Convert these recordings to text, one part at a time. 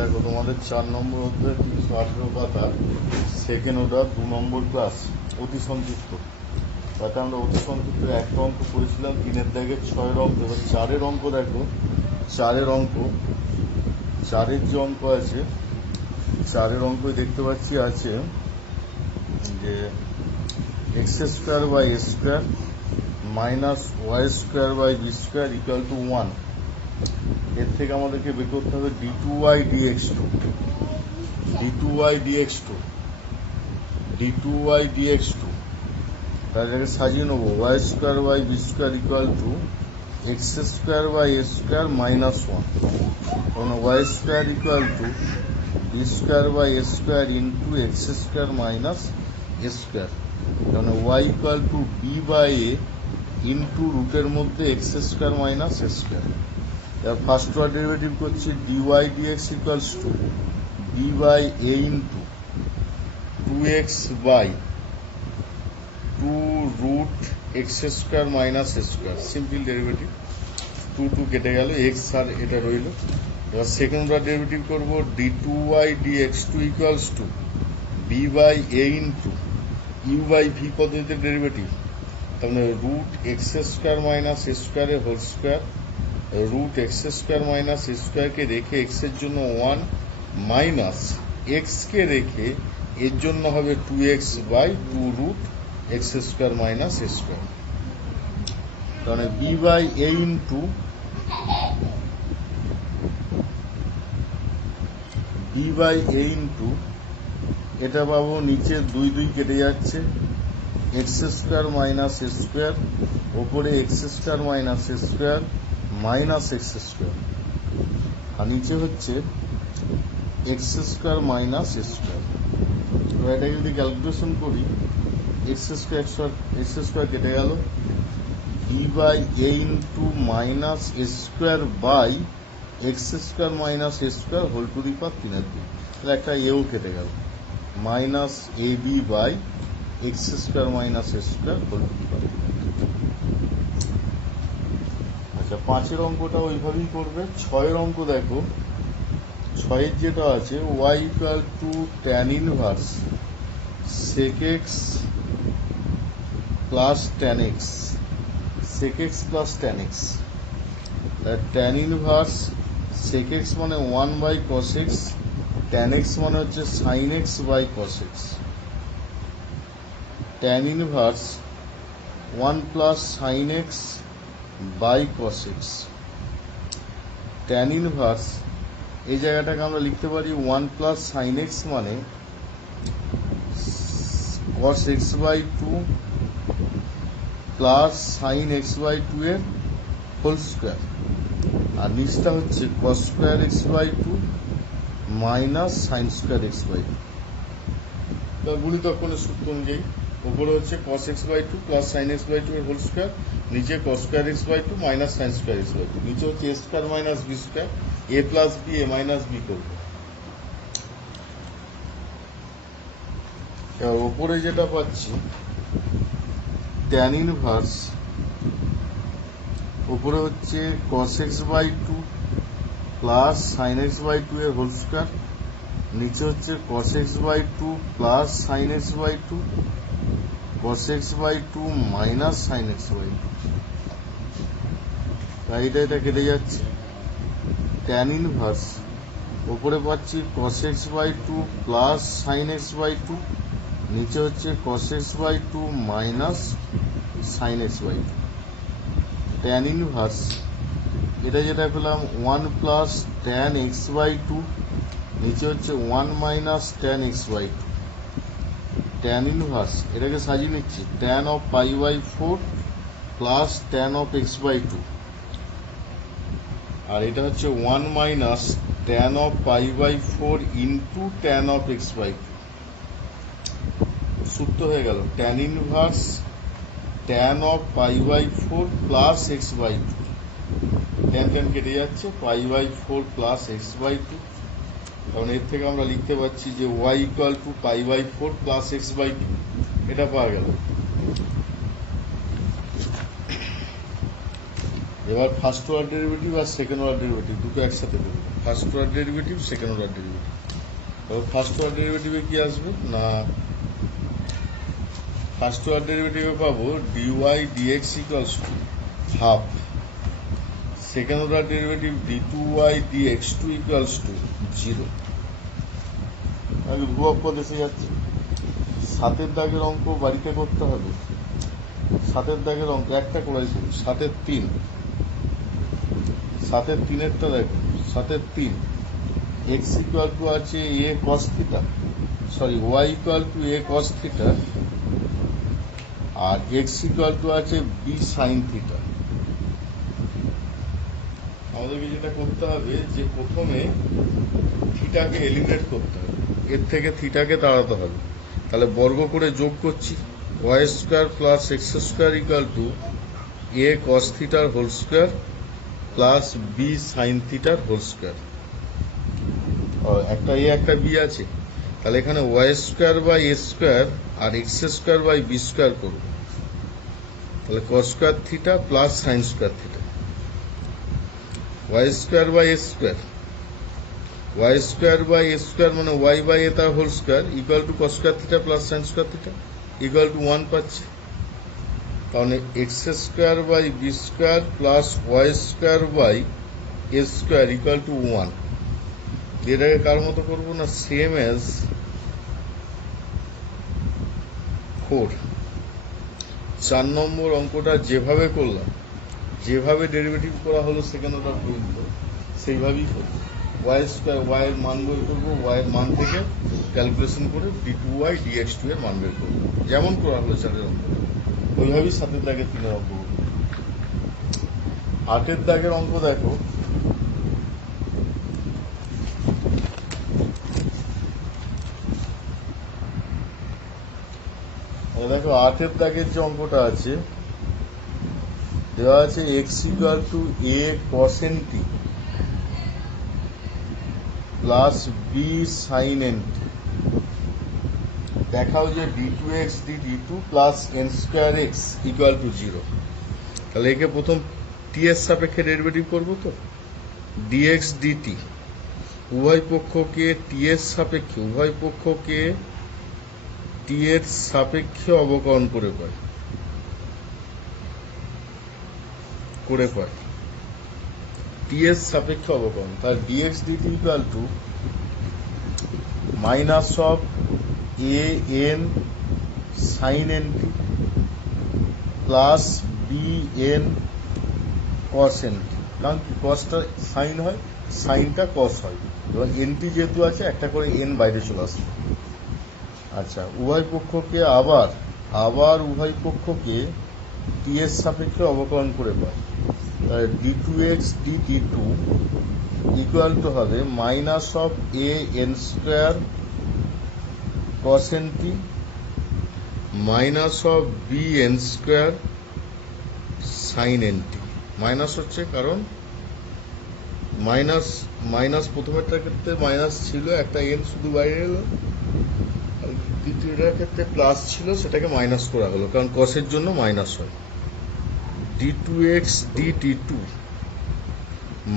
দেখো তোমাদের 4 নম্বর অধ্যায় 318 পাতা সেকেন্ড অর্ডার 2 নম্বর ক্লাস অতি সংক্ষিপ্ত তাতে আমরা অতি সংক্ষিপ্ত একটা অঙ্ক করেছিলাম 3-এর দাগে 6-এর অঙ্ক। এবার 4-এর অঙ্ক দেখো, 4-এর যে অঙ্ক আছে 4-এর অঙ্ক দেখতে পাচ্ছি আছে যে x square by a square minus y square by b square equal to 1। এর থেকে আমাদেরকে বের করতে হবে d2y dx2 তাহলে সাজিয়ে নেবো y square by b square equal to x square by a square minus 1, কারণ y square equal to b square by a square into x square minus a square, কারণ y equal to b by a into রুটের মধ্যে x square minus a square. এবার first order derivative করছি dy dx equals to b by a into 2x by 2 root x square minus a square, simple derivative, 2 কেটে গেল, x আর এটা রইল। এবার second order derivative করবো d2y dx2 equals to b by a into u by v পদ্ধতিতে derivative, তাহলে root x square minus a স্কয়ারের whole square, root x square minus a স্কয়ারকে রেখে x এর জন্য 1 মাইনাস x কে রেখে এর জন্য হবে 2x by 2 root x square minus a square, তাহলে b বাই a ইন্টু এটা পাবো নিচে 2 কেটে যাচ্ছে, x square minus a square ওপরে x square minus a square minus x square, আর নিচে হচ্ছে x square minus a square. এবার এটা যদি ক্যালকুলেশন করি x স্কয়ার কেটে গেল, b by a into minus a square by x square minus a square whole to the power 3/2, তাহলে একটা এও কেটে গেল, minus ab by x square minus a square whole to the power 3/2। আচ্ছা, 5-এর অঙ্কটা ওইভাবেই করবে। 6-এর অঙ্ক দেখো, 6-এর যেটা আছে y equal to tan inverse sec x plus tan x, sec x plus tan x, tan inverse sec x মানে 1 by cos x, tan x মানে হচ্ছে sin x by cos x, tan inverse 1 plus sin x by cos x, tan inverse এই জায়গাটাকে আমরা লিখতে পারি 1 plus sin x মানে cos x by 2 plus sin x by 2 এর হোল স্কয়ার, আর নিচটা হচ্ছে cos square x by 2 minus sin square x by 2। তার গুণিতক কোণের সূত্র অনুযায়ী উপরে হচ্ছে cos x by 2 plus sin x by 2 এর হোল স্কয়ার, নিচে cos square x by 2 minus sin square x by 2, নিচে হচ্ছে a square minus b square, a plus b a minus b করবো। এবার উপরে যেটা পাচ্ছি tan ইনভার্স উপরে হচ্ছে cos x by 2 plus sin x by 2 এর হোল স্কয়ার, নিচে হচ্ছে cos x by 2 plus sin x by 2 cos x by 2 minus sin x by 2, তাই এটা কেটে যাচ্ছে, tan ইনভার্স উপরে পাচ্ছি cos x by 2 plus sin x by 2, নিচে হচ্ছে cos x by 2 minus sin x by 2, tan inverse এটা যেটা পেলাম 1 প্লাস tan x বাই 2, নিচে হচ্ছে 1 minus tan x by 2, tan inverse এটাকে সাজিয়ে নিচ্ছি tan of pi by 4 plus tan of x by 2, আর এটা হচ্ছে 1 minus tan of pi by 4 into tan of x by 2, সূত্র হয়ে গেল tan inverse tan of pi by 4 plus x by 2, tan কেটে যাচ্ছে, pi by 4 plus x by 2, কারণ এর থেকে আমরা লিখতে পাচ্ছি যে y equal to pi by 4 plus x by 2, এটা পাওয়া গেল। এবার ফার্স্ট অর্ডার ডেরিভেটিভ আর সেকেন্ড অর্ডার ডেরিভেটিভ দুটো একসাথে করবো। First order derivative, second order derivative. তবে ফার্স্ট অর্ডার ডেরিভেটিভে কি আসবে না, ফার্স্ট অর্ডার ডেরিভেটিভে পাবো dy dx equals to half, second order derivative d2y dx2 equals to 0। ধ্রুবক পদ এসে যাচ্ছে। 7 দাগের অঙ্ক বাড়িতে করতে হবে। 7 দাগের অঙ্ক একটা করাই করি। 7 3, 7 3-এরটা দেখো। 7 3 x ইকুয়াল টু আছে a cos theta, sorry y equal to a cos theta, আর x ইকুয়াল টু আছে b sin থিটা। আমাদেরকে যেটা করতে হবে যে প্রথমে থিটাকে এলিমিনেট করতে হবে, এর থেকে থিটাকে তাড়াতে হবে। তাহলে বর্গ করে যোগ করছি, y square plus X square equal to a cos থিটার whole square plus b sin থিটার হোল স্কোয়ার। একটা a একটা b আছে, তাহলে এখানে y square by a square আর X square by B square করবো। তাহলে cos square theta plus sine square theta, y square by a square, y square by a square মানে y by a তার whole square equal to cos square theta plus sine square theta equal to 1 পাচ্ছি। তাহলে X square by B square plus Y square by A square equal to 1। এটাকে কার মতো করবো না, same age 4। 4 নম্বর অঙ্কটা যেভাবে করলাম, যেভাবে ডেরিভেটিভ করা হলো সেকেন্ড অর্ডার পর্যন্ত, সেইভাবেই করবো। ওয়াই স্কোয়ার, ওয়াই এর মান বের করবো, ওয়াই এর মান থেকে ক্যালকুলেশন করে d2y dx2 এর মান বের করবো, যেমন করা হলো 4-এর অঙ্ক ওইভাবেই 7 দাগের 3-এর অঙ্ক করবো। 8 দাগের অঙ্ক দেখো। দেখো 8 দাগের যে অঙ্কটা আছে, দেওয়া আছে x equal to a cos nt plus b sin nt। দেখাও যে d2x d2 plus n square x equal two 0। তাহলে একে প্রথম t এর সাপেক্ষে ডেরিভেটিভ করবো। তো dx dt উভয় পক্ষকে t এর সাপেক্ষে, উভয় পক্ষকে t এর সাপেক্ষে অবকলন করে পায়, t এর সাপেক্ষে অবকলন। তার dx dt equal to minus of a n sin nt plus b n cos nt। কারণ কি কসটা সাইন হয়, সাইনটা কস হয়, এবং nt যেহেতু আছে একটা করে n বাইরে চলে আসবে। আচ্ছা, উভয় পক্ষকে আবার উভয় পক্ষকে t এর সাপেক্ষে অবকলন করে পায়। তাহলে d2x d2 ইকুয়াল টু হবে minus of a n square cos nt minus of b n square sin nt। Minus হচ্ছে কারণ মাইনাস মাইনাস প্রথমেরটার ক্ষেত্রে মাইনাস ছিল, একটা n শুধু বাইরে এলো, দ্বিতীয়টার ক্ষেত্রে প্লাস ছিল, সেটাকে মাইনাস করা হলো কারণ কসের জন্য মাইনাস হয়। d2x d2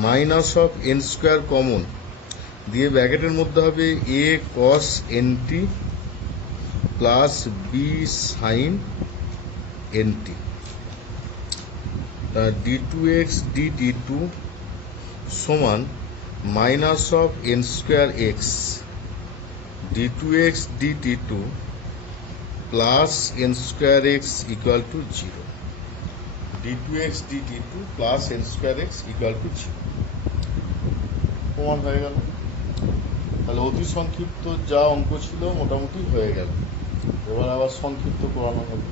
minus of n square common দিয়ে ব্র্যাকেটের মধ্যে হবে a cos nt plus b sin nt। d2x d2 সমান minus of n square x, d2x d2 plus n square x equal two 0। d2x d2 plus n square x equal two 0 প্রমাণ হয়ে গেল। তাহলে অতি সংক্ষিপ্ত যা অঙ্ক ছিল মোটামুটি হয়ে গেল। এবার আবার সংক্ষিপ্ত করানো হবে।